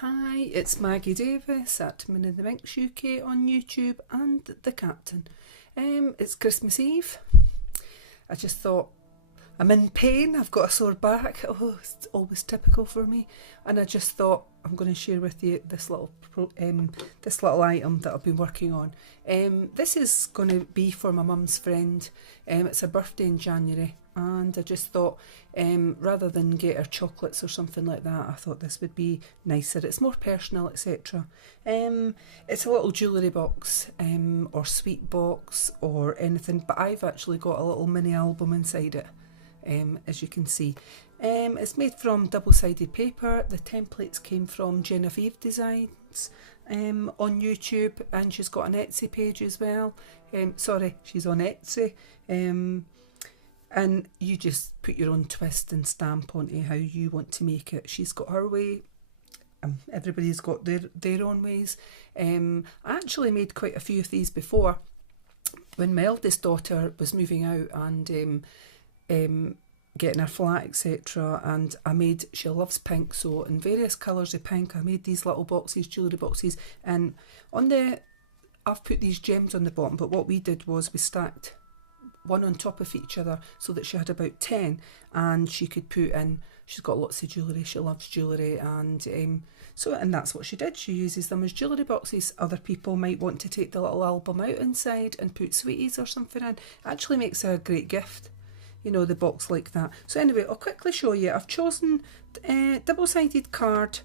Hi, it's Maggie Davis at Min in the Minx UK on YouTube and The Captain. It's Christmas Eve. I just thought, I'm in pain, I've got a sore back. Oh, it's always typical for me. And I just thought I'm going to share with you this little item that I've been working on. This is going to be for my mum's friend. It's her birthday in January, and I just thought rather than get her chocolates or something like that, I thought this would be nicer. It's more personal, etc. It's a little jewellery box or sweet box or anything, but I've actually got a little mini album inside it. As you can see, it's made from double-sided paper. The templates came from Genevieve Designs on YouTube, and she's got an Etsy page as well. Sorry, she's on Etsy. And you just put your own twist and stamp onto how you want to make it. She's got her way. Everybody's got their own ways. I actually made quite a few of these before when my eldest daughter was moving out and getting her flat, etc. And she loves pink, so in various colours of pink I made these little boxes, jewellery boxes, and I've put these gems on the bottom, but what we did was we stacked one on top of each other so that she had about 10, and she could put in, she's got lots of jewellery, she loves jewellery, and that's what she did. She uses them as jewellery boxes. Other people might want to take the little album out inside and put sweeties or something in. It actually makes a great gift, you know, the box like that. So anyway, I'll quickly show you. I've chosen double-sided card,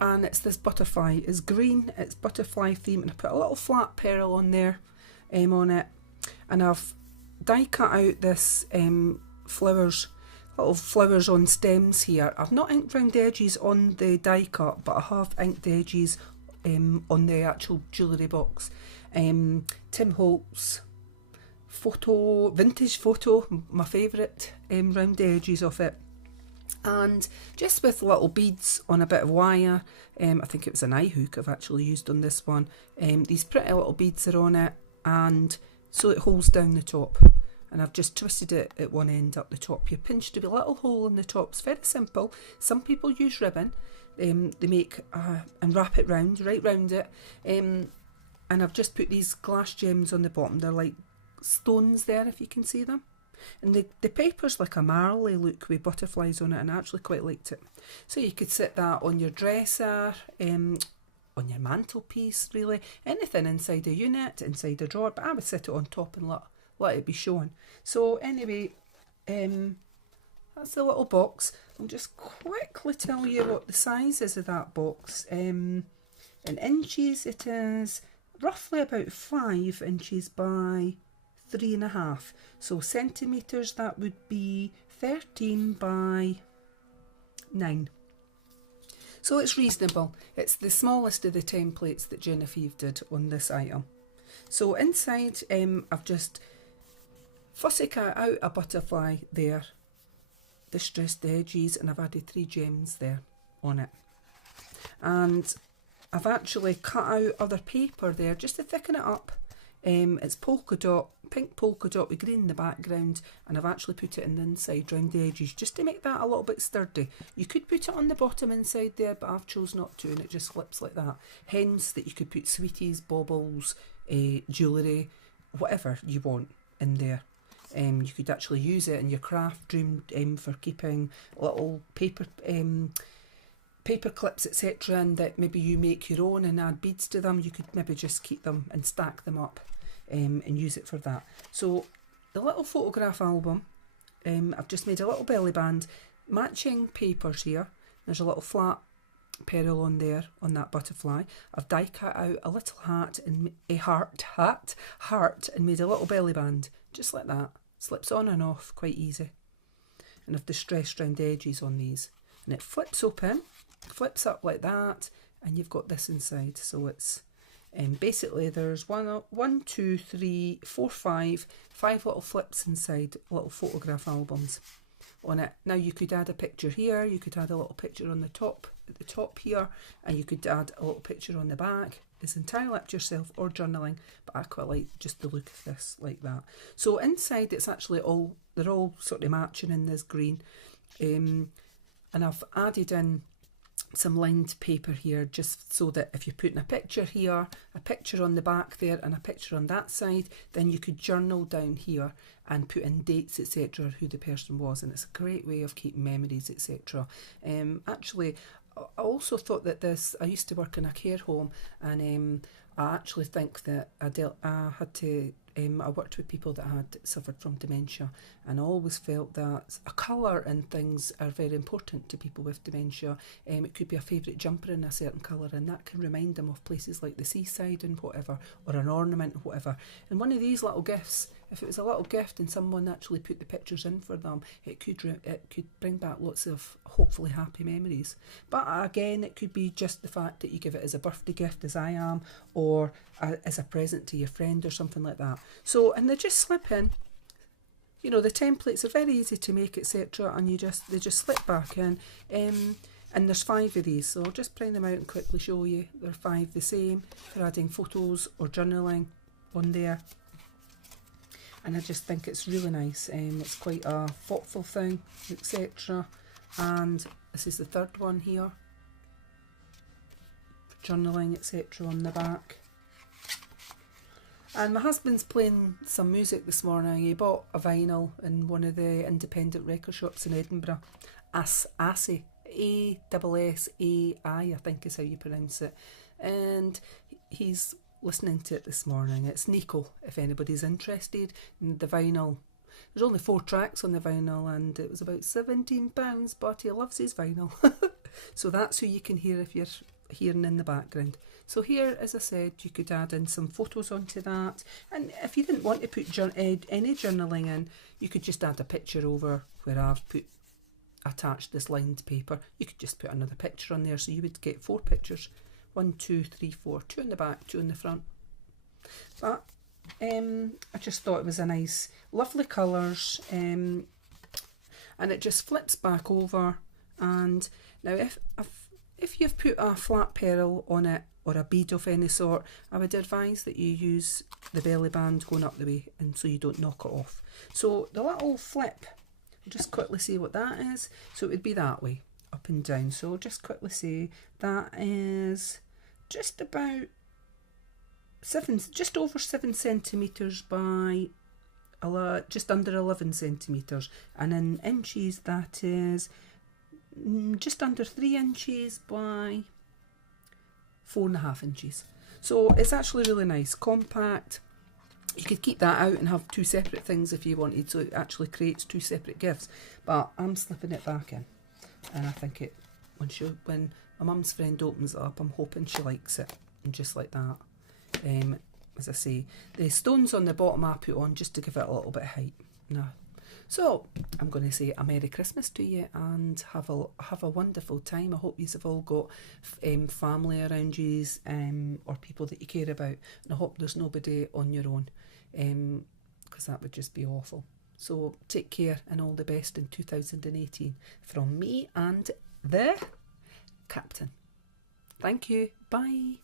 and it's this butterfly. It's green, it's butterfly theme, and I put a little flat pearl on there on it, and I've die cut out this little flowers on stems here. I've not inked round the edges on the die cut, but I have inked the edges on the actual jewellery box. Tim Holtz vintage photo, my favourite, round the edges of it, and just with little beads on a bit of wire. I think it was an eye hook I've actually used on this one. These pretty little beads are on it, and so it holds down the top, and I've just twisted it at one end up the top. You pinch to a little hole in the top. It's very simple. Some people use ribbon, they make and wrap it right round it, and I've just put these glass gems on the bottom. They're like stones there, if you can see them, and the paper's like a marley look with butterflies on it, and I actually quite liked it. So you could sit that on your dresser, on your mantelpiece, really, anything inside a unit, inside a drawer, but I would sit it on top and let it be shown. So anyway, that's the little box. I'll just quickly tell you what the size is of that box. In inches, it is roughly about 5 inches by 3.5. So centimetres, that would be 13 by 9. So it's reasonable. It's the smallest of the templates that Genevieve did on this item. So inside, I've just fussy cut out a butterfly there, distressed edges, and I've added 3 gems there on it. And I've actually cut out other paper there just to thicken it up. It's polka dot, pink polka dot with green in the background, and I've actually put it in the inside round the edges just to make that a little bit sturdy. You could put it on the bottom inside there, but I've chose not to, and it just slips like that. Hence that you could put sweeties, baubles, jewellery, whatever you want in there. You could actually use it in your craft room for keeping little paper clips, etc., and that maybe you make your own and add beads to them. You could maybe just keep them and stack them up and use it for that. So the little photograph album, I've just made a little belly band, matching papers here. There's a little flat pearl on there on that butterfly. I've die cut out a little hat and a heart and made a little belly band just like that. Slips on and off quite easy, and I've distressed round the edges on these, and it flips open, flips up like that, and you've got this inside. So it's basically there's 5 little flips inside, little photograph albums on it. Now you could add a picture here, you could add a little picture on the top, at the top here, and you could add a little picture on the back. It's entirely up to yourself, or journaling, but I quite like just the look of this like that. So inside it's actually they're all sort of matching in this green, and I've added in some lined paper here, just so that if you're putting a picture here, a picture on the back there and a picture on that side, then you could journal down here and put in dates, etc., who the person was, and it's a great way of keeping memories, etc. Actually, I also thought that I used to work in a care home, and I actually think that I worked with people that had suffered from dementia, and I always felt that a colour and things are very important to people with dementia. It could be a favourite jumper in a certain colour, and that can remind them of places like the seaside and whatever, or an ornament or whatever. And one of these little gifts, if it was a little gift and someone actually put the pictures in for them, it could bring back lots of hopefully happy memories. But again, it could be just the fact that you give it as a birthday gift, as I am, or as a present to your friend or something like that. So, and they just slip in. You know, the templates are very easy to make, etc., and they just slip back in. And there's 5 of these, so I'll just bring them out and quickly show you. There are 5 the same for adding photos or journaling on there. And I just think it's really nice. It's quite a thoughtful thing, etc. And this is the 3rd one here, journaling, etc., on the back. And my husband's playing some music this morning. He bought a vinyl in one of the independent record shops in Edinburgh. Assay, A-S-S-A-I, I think is how you pronounce it. And he's listening to it this morning. It's Nico, if anybody's interested. And the vinyl, there's only 4 tracks on the vinyl, and it was about £17, but he loves his vinyl. So that's who you can hear if you're hearing in the background. So here, as I said, you could add in some photos onto that, and if you didn't want to put any journaling in, you could just add a picture over where I've attached this lined paper. You could just put another picture on there, so you would get 4 pictures. 1, 2, 3, 4, 2 in the back, 2 in the front. But I just thought it was a nice, lovely colours, and it just flips back over. And now if you've put a flat pearl on it, or a bead of any sort, I would advise that you use the belly band going up the way, and so you don't knock it off. So the little flip, I'll just quickly see what that is. So it would be that way, up and down. So I'll just quickly say that is just about just over 7 centimetres by just under 11 centimetres, and in inches that is just under 3 inches by 4.5 inches. So it's actually really nice, compact. You could keep that out and have 2 separate things if you wanted, so it actually creates 2 separate gifts. But I'm slipping it back in, and I think it when my mum's friend opens it up, I'm hoping she likes it, and just like that. As I say, the stones on the bottom I put on just to give it a little bit of height. No. So I'm going to say a Merry Christmas to you, and have a wonderful time. I hope you have all got family around you, or people that you care about, and I hope there's nobody on your own, because that would just be awful. So take care, and all the best in 2018 from me and the Captain. Thank you. Bye.